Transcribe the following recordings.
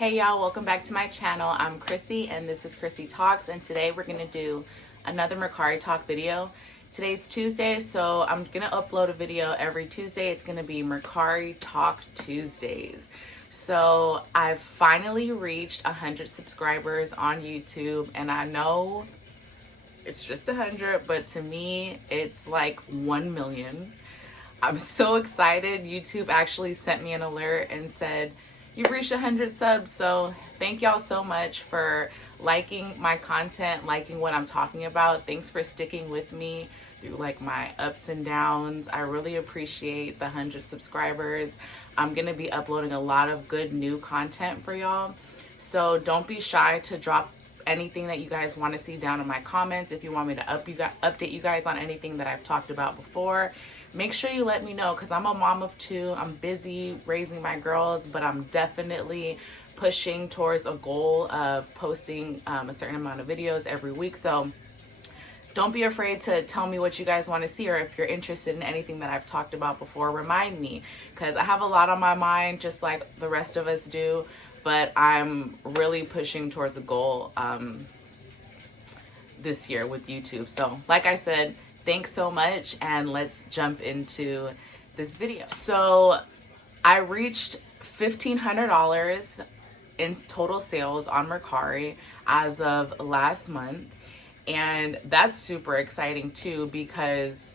Hey y'all, welcome back to my channel. I'm Chrissy and this is Chrissy Talks, and today we're gonna do another Mercari Talk video. Today's Tuesday, so I'm gonna upload a video every Tuesday. It's gonna be Mercari Talk Tuesdays. So I've finally reached 100 subscribers on YouTube, and I know it's just 100, but to me it's like 1 million. I'm so excited. YouTube actually sent me an alert and said you've reached 100 subs. So thank y'all so much for liking my content, liking what I'm talking about. Thanks for sticking with me through like my ups and downs. I really appreciate the 100 subscribers. I'm gonna be uploading a lot of good new content for y'all, so don't be shy to drop anything that you guys want to see down in my comments. If you want me to update you guys on anything that I've talked about before, make sure you let me know, because I'm a mom of two. I'm busy raising my girls, but I'm definitely pushing towards a goal of posting a certain amount of videos every week. So don't be afraid to tell me what you guys want to see, or if you're interested in anything that I've talked about before, remind me, because I have a lot on my mind just like the rest of us do, but I'm really pushing towards a goal this year with YouTube. So like I said, thanks so much, and let's jump into this video. So I reached $1,500 in total sales on Mercari as of last month, and that's super exciting too, because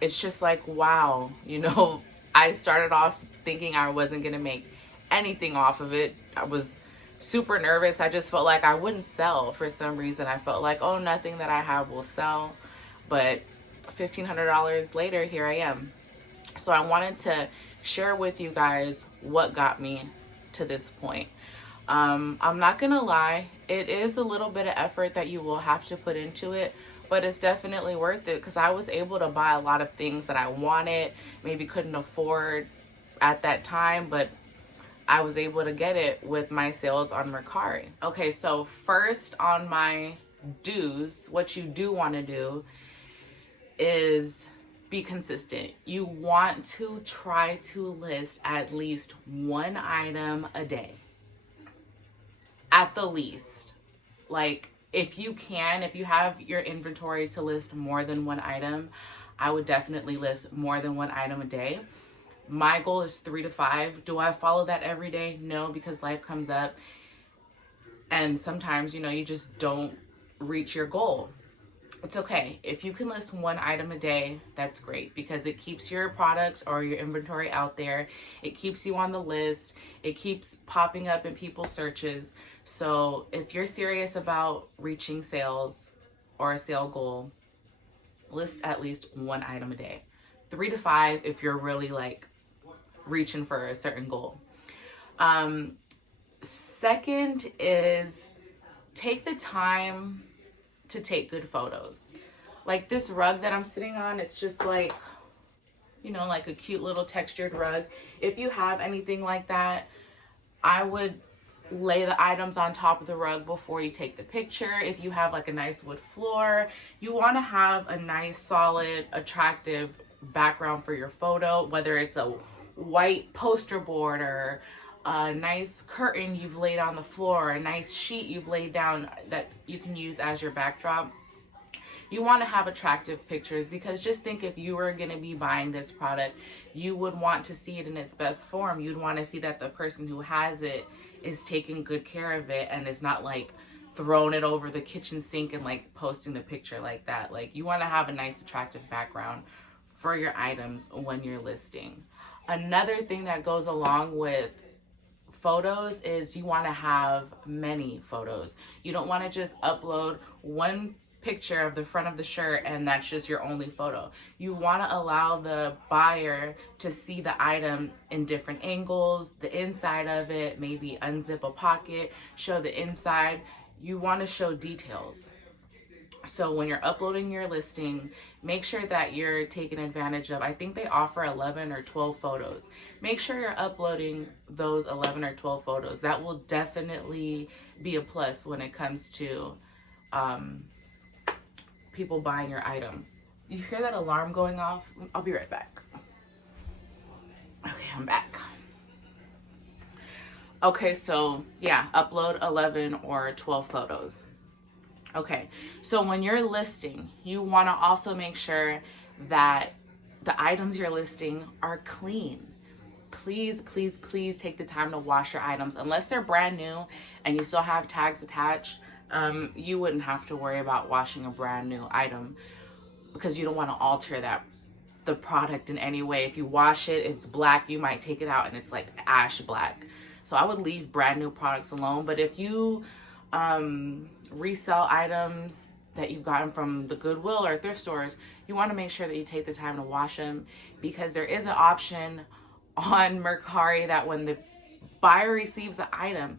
it's just like, wow, you know, I started off thinking I wasn't gonna make anything off of it. I was super nervous. I just felt like I wouldn't sell for some reason. I felt like, oh, nothing that I have will sell. But $1,500 later, here I am. So I wanted to share with you guys what got me to this point. I'm not gonna lie, it is a little bit of effort that you will have to put into it, but it's definitely worth it, because I was able to buy a lot of things that I wanted, maybe couldn't afford at that time, but I was able to get it with my sales on Mercari. Okay, so first on my do's, what you do want to do is be consistent. You want to try to list at least one item a day. At the least. Like, if you can, if you have your inventory to list more than one item, I would definitely list more than one item a day. My goal is 3 to 5. Do I follow that every day? No, because life comes up and sometimes, you know, you just don't reach your goal. It's okay. If you can list one item a day, that's great, because it keeps your products or your inventory out there. It keeps you on the list. It keeps popping up in people's searches. So if you're serious about reaching sales or a sale goal, list at least one item a day. 3 to 5 if you're really like reaching for a certain goal. Second is take the time to take good photos. Like this rug that I'm sitting on, it's just like, you know, like a cute little textured rug. If you have anything like that, I would lay the items on top of the rug before you take the picture. If you have like a nice wood floor, you want to have a nice, solid, attractive background for your photo, whether it's a white poster board or a nice curtain you've laid on the floor, a nice sheet you've laid down that you can use as your backdrop. You want to have attractive pictures, because just think, if you were going to be buying this product, you would want to see it in its best form. You'd want to see that the person who has it is taking good care of it and is not like throwing it over the kitchen sink and like posting the picture like that. Like, you want to have a nice attractive background for your items when you're listing. Another thing that goes along with photos is you want to have many photos. You don't want to just upload one picture of the front of the shirt and that's just your only photo. You want to allow the buyer to see the item in different angles, the inside of it, maybe unzip a pocket, show the inside. You want to show details. So when you're uploading your listing, make sure that you're taking advantage of, I think they offer 11 or 12 photos. Make sure you're uploading those 11 or 12 photos. That will definitely be a plus when it comes to people buying your item. You hear that alarm going off? I'll be right back. Okay, I'm back. Okay, so yeah, upload 11 or 12 photos. Okay, so when you're listing, you want to also make sure that the items you're listing are clean. Please, please, please take the time to wash your items. Unless they're brand new and you still have tags attached, you wouldn't have to worry about washing a brand new item because you don't want to alter the product in any way. If you wash it, it's black, you might take it out and it's like ash black. So I would leave brand new products alone. But if you resell items that you've gotten from the Goodwill or thrift stores, you want to make sure that you take the time to wash them, because there is an option on Mercari that when the buyer receives the item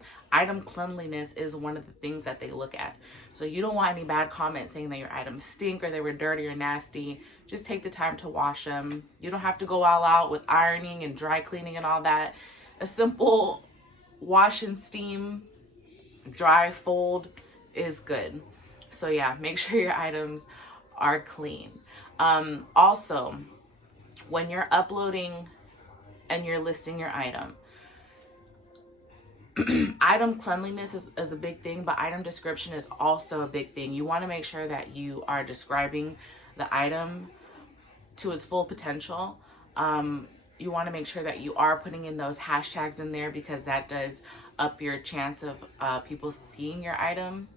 cleanliness is one of the things that they look at. So you don't want any bad comments saying that your items stink or they were dirty or nasty. Just take the time to wash them. You don't have to go all out with ironing and dry cleaning and all that. A simple wash and steam, dry, fold is good. So yeah, make sure your items are clean. Also, when you're uploading and you're listing your item, item cleanliness is a big thing, but item description is also a big thing. You want to make sure that you are describing the item to its full potential. You want to make sure that you are putting in those hashtags in there, because that does up your chance of people seeing your item.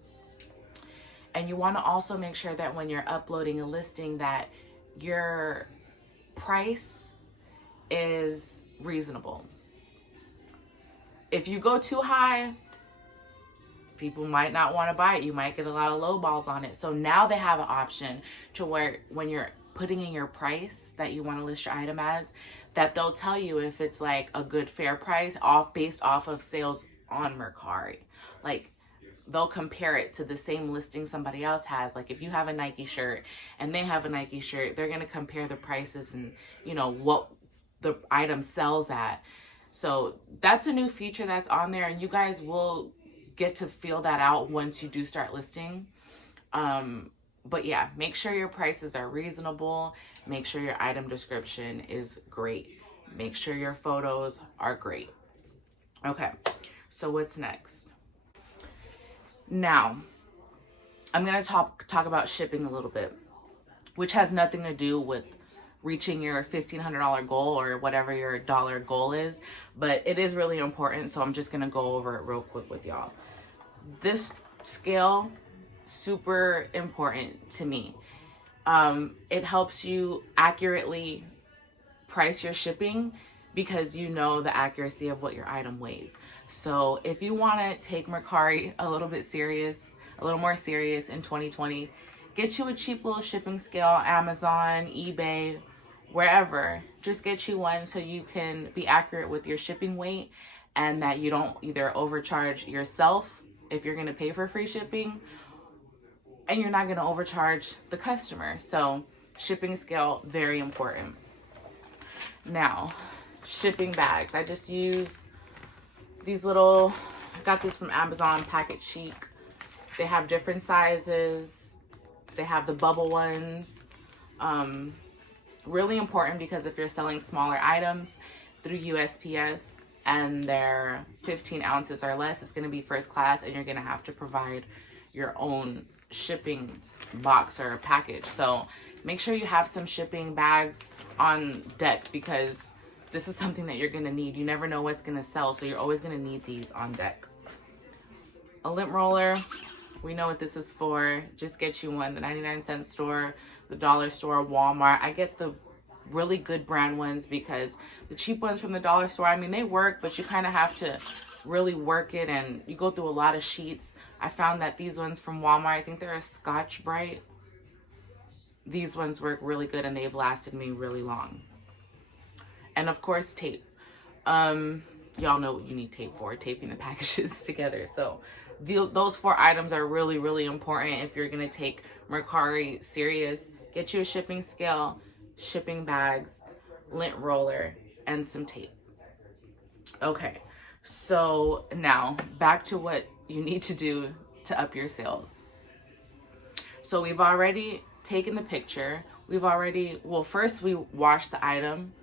And you want to also make sure that when you're uploading a listing that your price is reasonable. If you go too high, people might not want to buy it. You might get a lot of low balls on it. So now they have an option to where when you're putting in your price that you want to list your item as, that they'll tell you if it's like a good fair price based off of sales on Mercari. Like, they'll compare it to the same listing somebody else has. Like if you have a Nike shirt and they have a Nike shirt, they're going to compare the prices and, you know, what the item sells at. So that's a new feature that's on there, and you guys will get to feel that out once you do start listing. But yeah, make sure your prices are reasonable. Make sure your item description is great. Make sure your photos are great. Okay, so what's next? Now, I'm going to talk about shipping a little bit, which has nothing to do with reaching your $1,500 goal or whatever your dollar goal is, but it is really important. So I'm just going to go over it real quick with y'all. This scale, super important to me. It helps you accurately price your shipping because you know the accuracy of what your item weighs. So if you want to take Mercari a little more serious in 2020, get you a cheap little shipping scale, Amazon, eBay, wherever. Just get you one so you can be accurate with your shipping weight, and that you don't either overcharge yourself if you're going to pay for free shipping, and you're not going to overcharge the customer. So shipping scale, very important. Now, shipping bags. I just use these little, I got this from Amazon, Packet Chic. They have different sizes. They have the bubble ones. Really important because if you're selling smaller items through USPS and they're 15 ounces or less, it's going to be first class, and you're going to have to provide your own shipping box or package. So make sure you have some shipping bags on deck, because this is something that you're going to need. You never know what's going to sell, so you're always going to need these on deck. A lint roller, we know what this is for. Just get you one. The 99-cent store, the dollar store, Walmart. I get the really good brand ones because the cheap ones from the dollar store, I mean, they work, but you kind of have to really work it, and you go through a lot of sheets. I found that these ones from Walmart, I think they're a Scotch Brite. These ones work really good, and they've lasted me really long. And of course, tape. Y'all know what you need tape for, taping the packages together. So those 4 items are really, really important if you're going to take Mercari serious. Get you a shipping scale, shipping bags, lint roller, and some tape. Okay, so now back to what you need to do to up your sales. So we've already taken the picture. First we washed the item,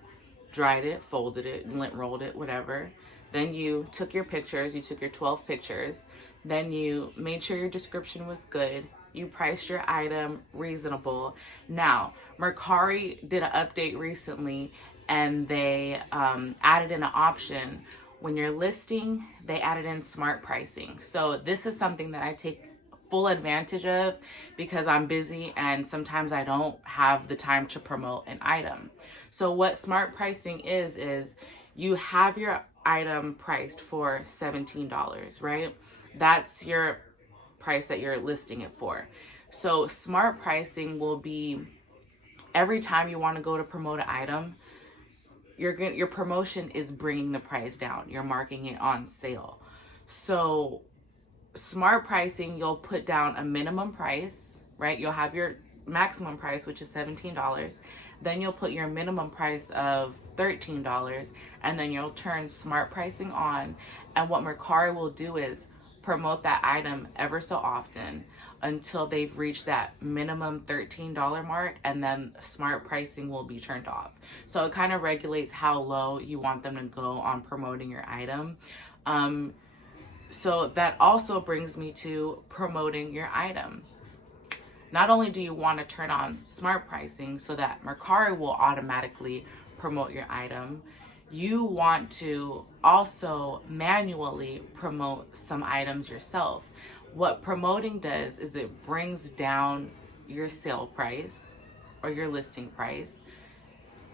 dried it, folded it, lint rolled it, whatever. Then you took your pictures, you took your 12 pictures, then you made sure your description was good. You priced your item reasonable. Now, Mercari did an update recently, and they added in an option. When you're listing, they added in smart pricing. So this is something that I take full advantage of because I'm busy and sometimes I don't have the time to promote an item. So what smart pricing is you have your item priced for $17, right? That's your price that you're listing it for. So smart pricing will be every time you want to go to promote an item, your promotion is bringing the price down. You're marking it on sale. So smart pricing, you'll put down a minimum price, right? You'll have your maximum price, which is $17. Then you'll put your minimum price of $13, and then you'll turn smart pricing on. And what Mercari will do is promote that item ever so often until they've reached that minimum $13 mark, and then smart pricing will be turned off. So it kind of regulates how low you want them to go on promoting your item. So that also brings me to promoting your item. Not only do you want to turn on smart pricing so that Mercari will automatically promote your item, you want to also manually promote some items yourself. What promoting does is it brings down your sale price or your listing price,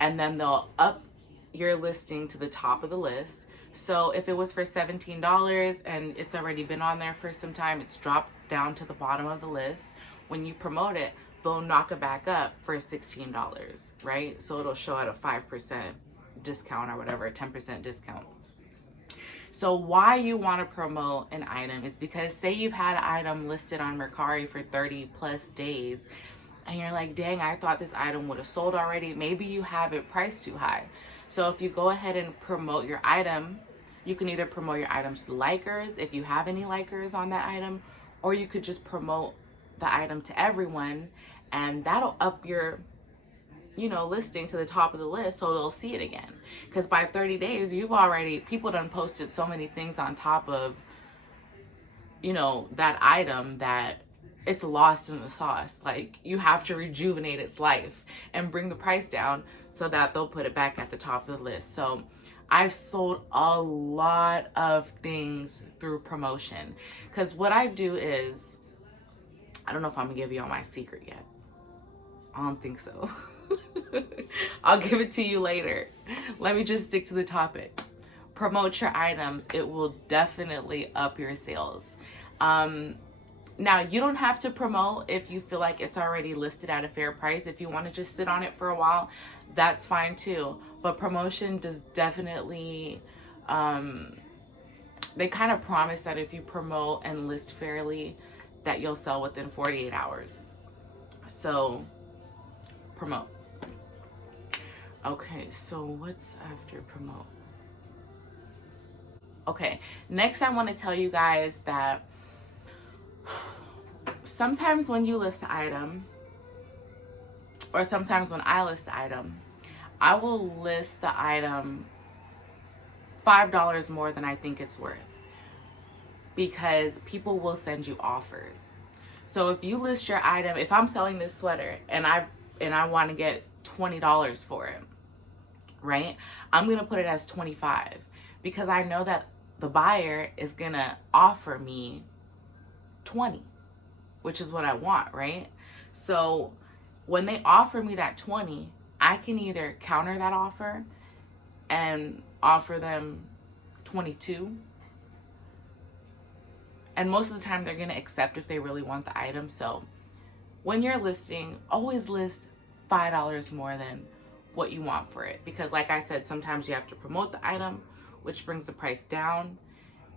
and then they'll up your listing to the top of the list. So if it was for $17 and it's already been on there for some time, it's dropped down to the bottom of the list. When you promote it, they'll knock it back up for $16, right? So it'll show at a 5% discount or whatever, a 10% discount. So why you want to promote an item is because say you've had an item listed on Mercari for 30 plus days and you're like, dang, I thought this item would have sold already. Maybe you have it priced too high. So if you go ahead and promote your item, you can either promote your items to likers if you have any likers on that item, or you could just promote the item to everyone, and that'll up your listing to the top of the list so they'll see it again. Because by 30 days, people done posted so many things on top of, that item that it's lost in the sauce. Like, you have to rejuvenate its life and bring the price down so that they'll put it back at the top of the list. So I've sold a lot of things through promotion. Because what I do is, I don't know if I'm gonna give you all my secret yet. I don't think so. I'll give it to you later. Let me just stick to the topic. Promote your items. It will definitely up your sales. Now, you don't have to promote if you feel like it's already listed at a fair price. If you want to just sit on it for a while, that's fine too. But promotion does definitely, they kind of promise that if you promote and list fairly, that you'll sell within 48 hours. So promote. Okay, so what's after promote? Okay, next I want to tell you guys that sometimes when you list an item, or sometimes when I list an item, I will list the item $5 more than I think it's worth, because people will send you offers. So if you list your item, if I'm selling this sweater and I want to get $20 for it, right? I'm going to put it as 25 because I know that the buyer is going to offer me 20, which is what I want, right? So when they offer me that 20, I can either counter that offer and offer them 22. And most of the time they're going to accept if they really want the item. So when you're listing, always list $5 more than what you want for it. Because like I said, sometimes you have to promote the item, which brings the price down.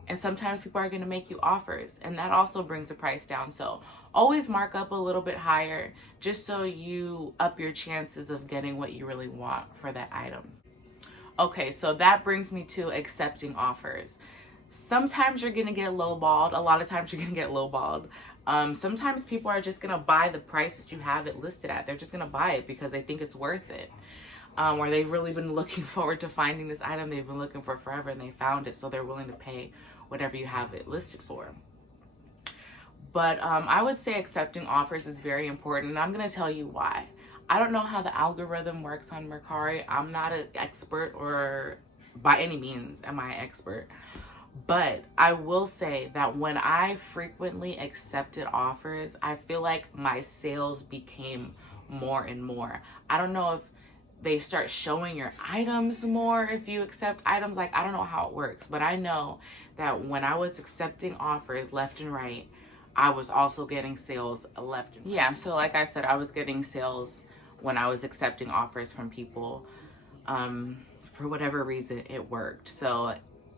And sometimes people are going to make you offers, and that also brings the price down. So always mark up a little bit higher just so you up your chances of getting what you really want for that item. Okay, so that brings me to accepting offers. Sometimes you're going to get lowballed. A lot of times you're going to get lowballed. Sometimes people are just going to buy the price that you have it listed at. They're just going to buy it because they think it's worth it. where they've really been looking forward to finding this item they've been looking for forever, and they found it, so they're willing to pay whatever you have it listed for. But I would say accepting offers is very important, and I'm going to tell you why. I don't know how the algorithm works on Mercari. I'm not an expert, or by any means am I an expert. But I will say that when I frequently accepted offers, I feel like my sales became more and more. I don't know if they start showing your items more if you accept items. Like, I don't know how it works, but I know that when I was accepting offers left and right, I was also getting sales left and right. Yeah, so like I said, I was getting sales when I was accepting offers from people. For whatever reason, it worked. So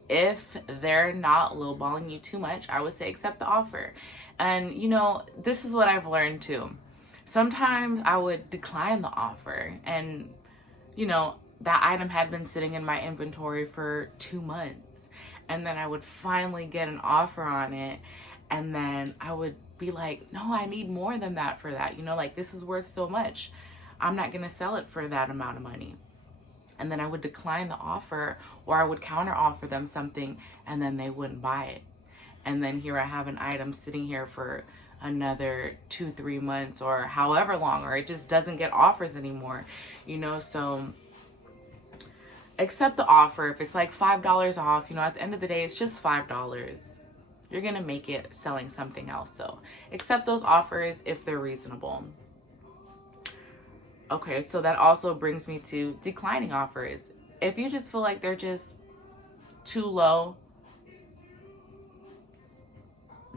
if they're not lowballing you too much, I would say accept the offer. And you know, this is what I've learned too. Sometimes I would decline the offer, and you know, that item had been sitting in my inventory for 2 months, and then I would finally get an offer on it, and then I would be like, no, I need more than that for that. You know, like, this is worth so much. I'm not gonna sell it for that amount of money. And then I would decline the offer, or I would counter offer them something, and then they wouldn't buy it. And then here I have an item sitting here for another 2-3 months, or however long, or it just doesn't get offers anymore, you know. So accept the offer. If it's like $5 off, you know, at the end of the day, it's just $5. You're gonna make it selling something else. So accept those offers if they're reasonable. Okay, so that also brings me to declining offers. If you just feel like they're just too low,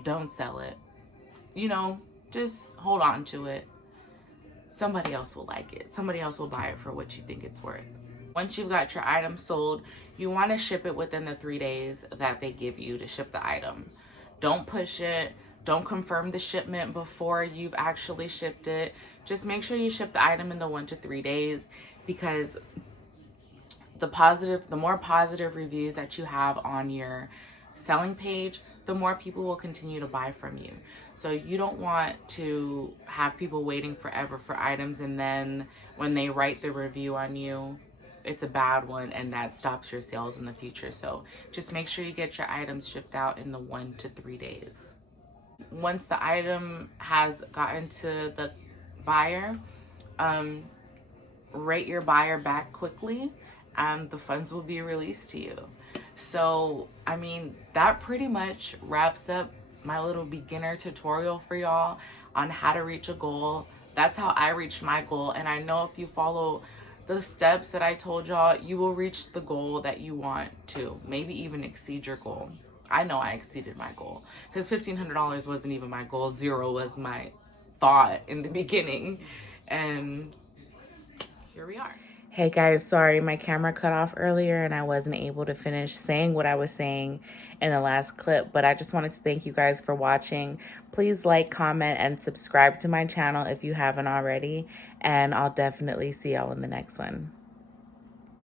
don't sell it. You know, just hold on to it. Somebody else will like it. Somebody else will buy it for what you think it's worth. Once you've got your item sold, you want to ship it within the 3 days that they give you to ship the item. Don't push it. Don't confirm the shipment before you've actually shipped it. Just make sure you ship the item in the 1 to 3 days, because the more positive reviews that you have on your selling page, the more people will continue to buy from you. So you don't want to have people waiting forever for items, and then when they write the review on you, it's a bad one, and that stops your sales in the future. So just make sure you get your items shipped out in the 1 to 3 days. Once the item has gotten to the buyer, rate your buyer back quickly, and the funds will be released to you. So, I mean, that pretty much wraps up my little beginner tutorial for y'all on how to reach a goal. That's how I reached my goal, and I know if you follow the steps that I told y'all, you will reach the goal that you want to, maybe even exceed your goal. I know I exceeded my goal, because $1,500 wasn't even my goal. 0 was my thought in the beginning, and here we are. Hey guys, sorry, my camera cut off earlier and I wasn't able to finish saying what I was saying in the last clip, but I just wanted to thank you guys for watching. Please like, comment, and subscribe to my channel if you haven't already, and I'll definitely see y'all in the next one.